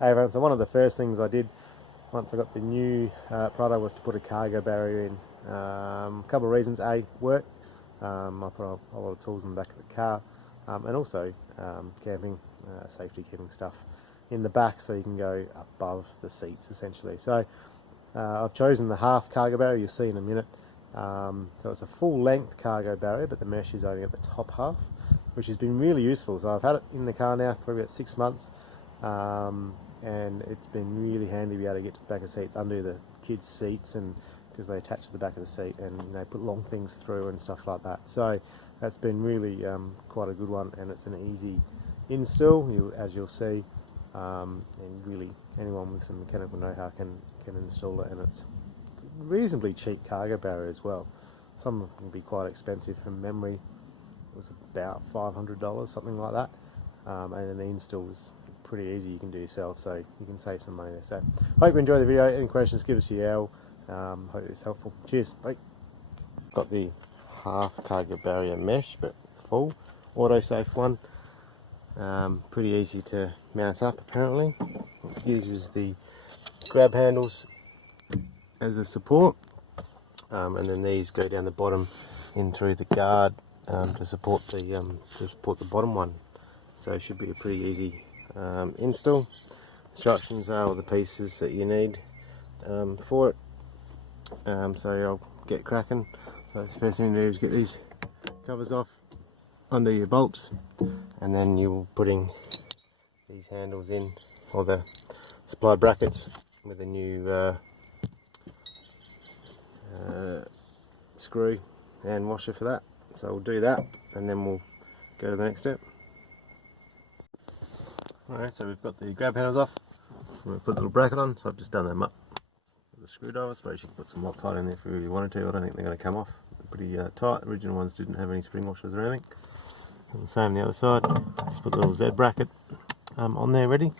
Hey everyone, so one of the first things I did once I got the new Prado was to put a cargo barrier in. A couple of reasons. A, work. I put a lot of tools in the back of the car, and also camping, safety keeping stuff in the back so you can go above the seats essentially. So I've chosen the half cargo barrier, you'll see in a minute. So it's a full length cargo barrier, but the mesh is only at the top half, which has been really useful. So I've had it in the car now for about 6 months. And it's been really handy to be able to get to the back of seats, undo the kids' seats, and because they attach to the back of the seat, and put long things through and stuff like that. So that's been really quite a good one, and it's an easy install, as you'll see, and really anyone with some mechanical know-how can install it, and it's reasonably cheap cargo barrier as well. Some of them can be quite expensive. From memory, it was about $500, something like that, and then the install was pretty easy, you can do yourself, so you can save some money there. So hope you enjoy the video. Any questions, give us a yell. Hope it's helpful. Cheers. Bye. Got the half cargo barrier mesh, but full autosafe one. Pretty easy to mount up apparently. It uses the grab handles as a support, and then these go down the bottom in through the guard to support the bottom one. So it should be a pretty easy install. Instructions are all the pieces that you need for it. So I'll get cracking. So the first thing you do is get these covers off under your bolts, and then you're putting these handles in, or the supply brackets, with a new screw and washer for that. So we'll do that, and then we'll go to the next step. Alright, so we've got the grab handles off. We're going to put the little bracket on, so I've just done them up with a screwdriver. I suppose you can put some Loctite in there if you really wanted to. I don't think they're going to come off. They're pretty tight. The original ones didn't have any spring washers or anything. And the same on the other side. Just put the little Z bracket on there ready.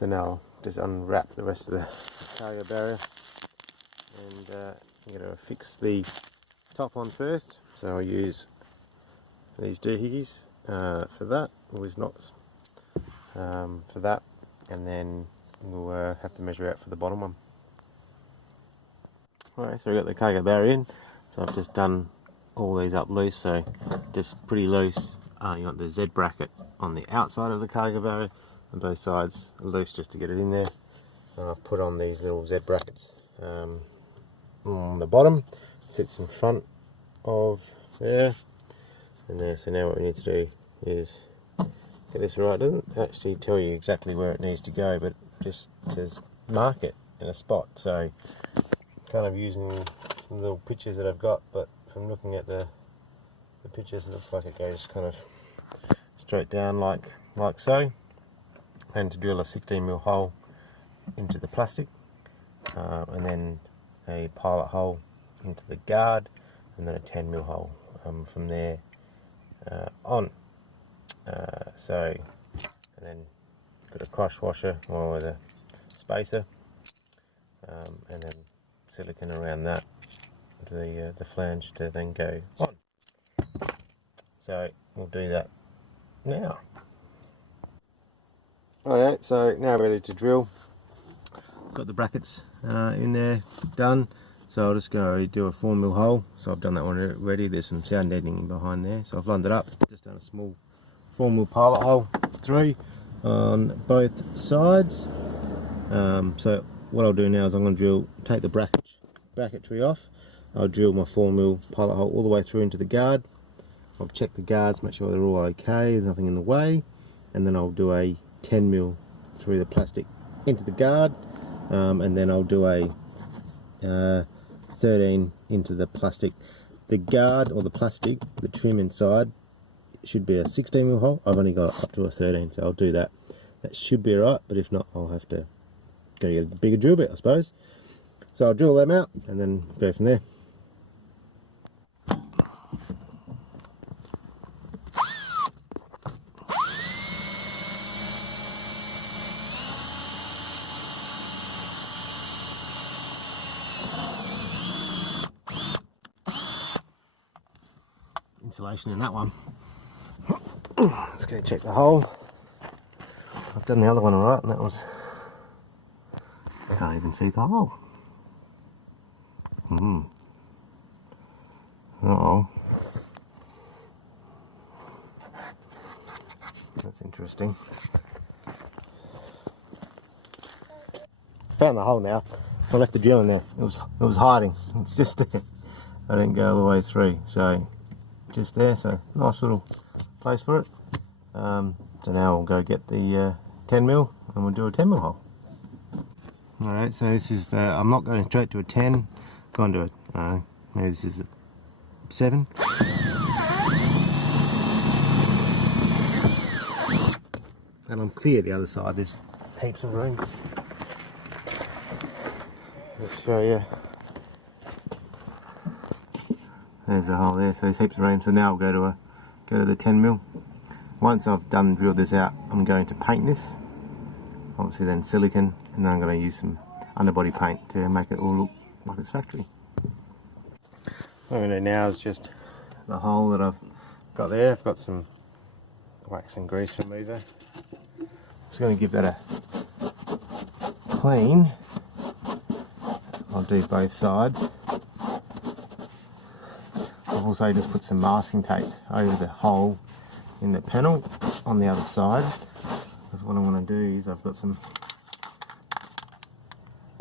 So now I'll just unwrap the rest of the cargo barrier, and I'm going to fix the top one first. So I'll use these doohickeys for that, or these knots for that, and then we'll have to measure out for the bottom one. Alright, so we've got the cargo barrier in. So I've just done all these up loose, so just pretty loose. You want the Z bracket on the outside of the cargo barrier, and both sides are loose just to get it in there. And I've put on these little Z brackets on the bottom. Sits in front of there and there. So now what we need to do is get this right. It doesn't actually tell you exactly where it needs to go, but it just says mark it in a spot. So kind of using the little pictures that I've got, but from looking at the pictures, it looks like it goes kind of straight down like so. And to drill a 16mm hole into the plastic, and then a pilot hole into the guard, and then a 10mm hole from there on. And then got a crush washer or with a spacer, and then silicone around that, the flange to then go on. So we'll do that now. Alright, so now ready to drill. Got the brackets in there done, so I'll just go do a 4mm hole. So I've done that one already. There's some sound deadening behind there, so I've lined it up. Just done a small 4mm pilot hole through on both sides. So what I'll do now is I'm going to take the bracketry off. I'll drill my 4mm pilot hole all the way through into the guard. I'll check the guards, make sure they're all okay, there's nothing in the way, and then I'll do a 10mm through the plastic into the guard, and then I'll do a 13 into the plastic. The guard, or the plastic, the trim inside, should be a 16mm hole. I've only got up to a 13, so I'll do that. That should be alright, but if not, I'll have to go get a bigger drill bit, I suppose. So I'll drill them out and then go from there. Insulation in that one. Let's go check the hole. I've done the other one alright, and that was Can't even see the hole. Uh-oh. That's interesting. Found the hole now. I left the drill in there. It was hiding. It's just there. I didn't go all the way through, so just there. So nice little place for it. So now we'll go get the 10mm and we'll do a 10mm hole. All right. So this is. I'm not going straight to a 10. Going to a. Maybe this is a 7. And I'm clear the other side. There's heaps of room. Let's show you. There's a hole there, so there's heaps of room. So now I'll go to the 10mm. Once I've drilled this out, I'm going to paint this. Obviously then silicone, and then I'm going to use some underbody paint to make it all look like it's factory. What I'm going to do now is just the hole that I've got there. I've got some wax and grease remover. Just going to give that a clean. I'll do both sides. I've also just put some masking tape over the hole in the panel on the other side, because what I want to do is I've got some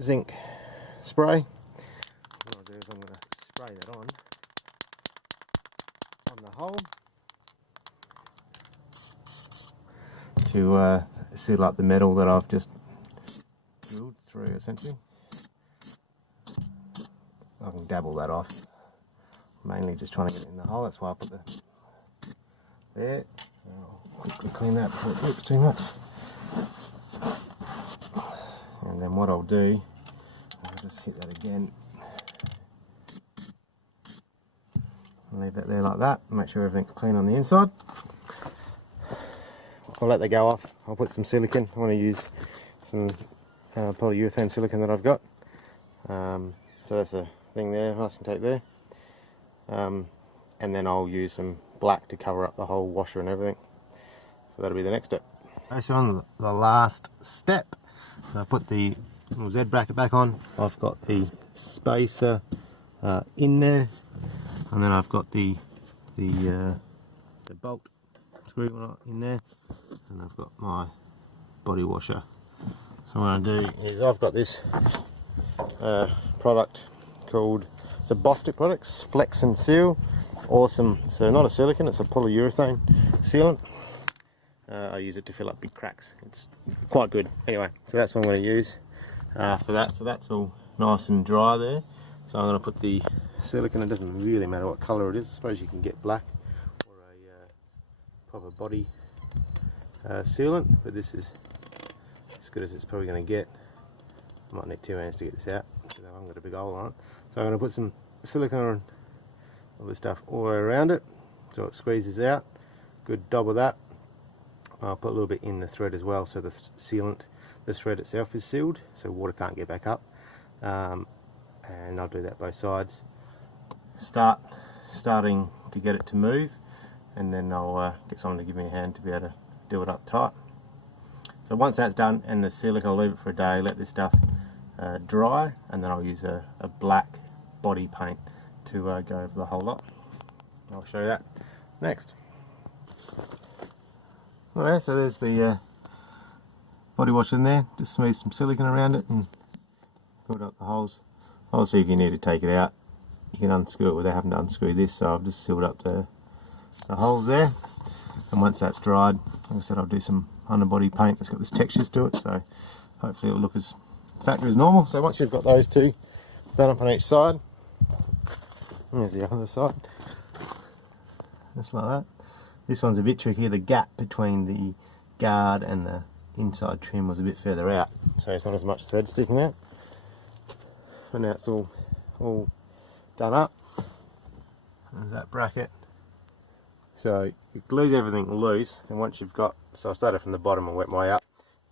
zinc spray. What I'll do is I'm going to spray that on the hole to seal up the metal that I've just drilled through essentially. I can dabble that off, mainly just trying to get it in the hole. That's why I put there. I'll quickly clean that before it drips too much. And then what I'll do, I'll just hit that again. Leave that there like that. Make sure everything's clean on the inside. I'll let that go off. I'll put some silicone. I want to use some polyurethane silicone that I've got. So that's a thing there, masking tape there. And then I'll use some black to cover up the whole washer and everything. So that'll be the next step. Okay, so on the last step, so I put the little Z bracket back on. I've got the spacer in there, and then I've got the bolt screw in there, and I've got my body washer. So what I'm going to do is I've got this product called, it's a Bostik Products Flex and Seal. Awesome. So not a silicone, it's a polyurethane sealant. I use it to fill up big cracks. It's quite good. Anyway, so that's what I'm going to use for that. So that's all nice and dry there. So I'm going to put the silicone. It doesn't really matter what colour it is. I suppose you can get black or a proper body sealant, but this is as good as it's probably going to get. I might need 2 hands to get this out, because I haven't got a big hole on it. So I'm going to put some silicone and all this stuff all the way around it, so it squeezes out. Good dab of that. I'll put a little bit in the thread as well, so the sealant, the thread itself is sealed, so water can't get back up. And I'll do that both sides. Starting to get it to move, and then I'll get someone to give me a hand to be able to do it up tight. So once that's done, and the silicone, I'll leave it for a day, let this stuff dry, and then I'll use a black body paint to go over the whole lot. I'll show you that next. Alright, so there's the body wash in there. Just smooth some silicone around it and fill up the holes. Obviously, if you need to take it out, you can unscrew it without having to unscrew this. So I've just sealed up the holes there. And once that's dried, like I said, I'll do some underbody paint. It's got this textures to it, so hopefully it'll look as factory as normal. So once you've got those two done up on each side, there's the other side, just like that. This one's a bit tricky. The gap between the guard and the inside trim was a bit further out, so it's not as much thread sticking out. But now it's all done up. There's that bracket. So you glues everything loose, and once you've got, so I started from the bottom and went my way up,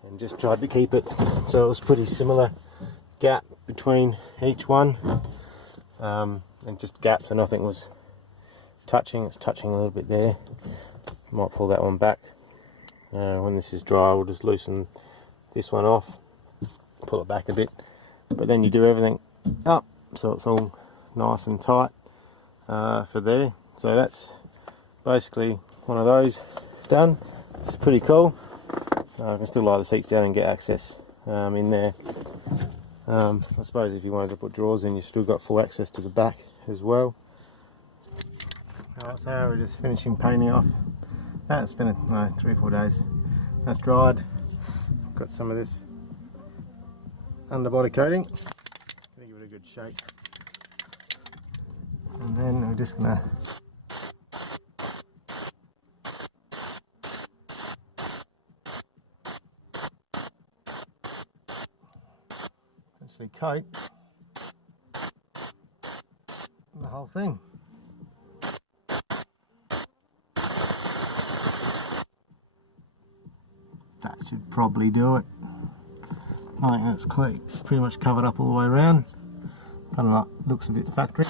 and just tried to keep it so it was pretty similar gap between each one, and just gaps, so nothing was touching. It's touching a little bit there. Might pull that one back. When this is dry, we'll just loosen this one off, pull it back a bit, but then you do everything up so it's all nice and tight for there. So that's basically one of those done. It's pretty cool. I can still lie the seats down and get access in there. I suppose if you wanted to put drawers in, you've still got full access to the back as well. Alright, so we're just finishing painting off. That's been 3 or 4 days. That's dried. Got some of this underbody coating. Gonna give it a good shake. And then we're just gonna actually coat the whole thing. That should probably do it. I think that's pretty much covered up all the way around. Kind of like looks a bit factory.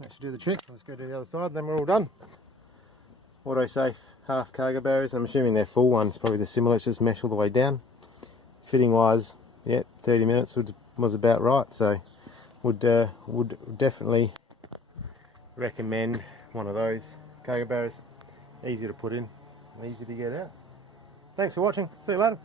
That should do the trick. Let's go to the other side, then we're all done. Auto safe half cargo barriers. I'm assuming they're full ones. Probably the similar. It's just mesh all the way down. Fitting wise, yeah, 30 minutes was about right. So would definitely recommend one of those cargo barriers. Easy to put in, easy to get out. Thanks for watching. See you later.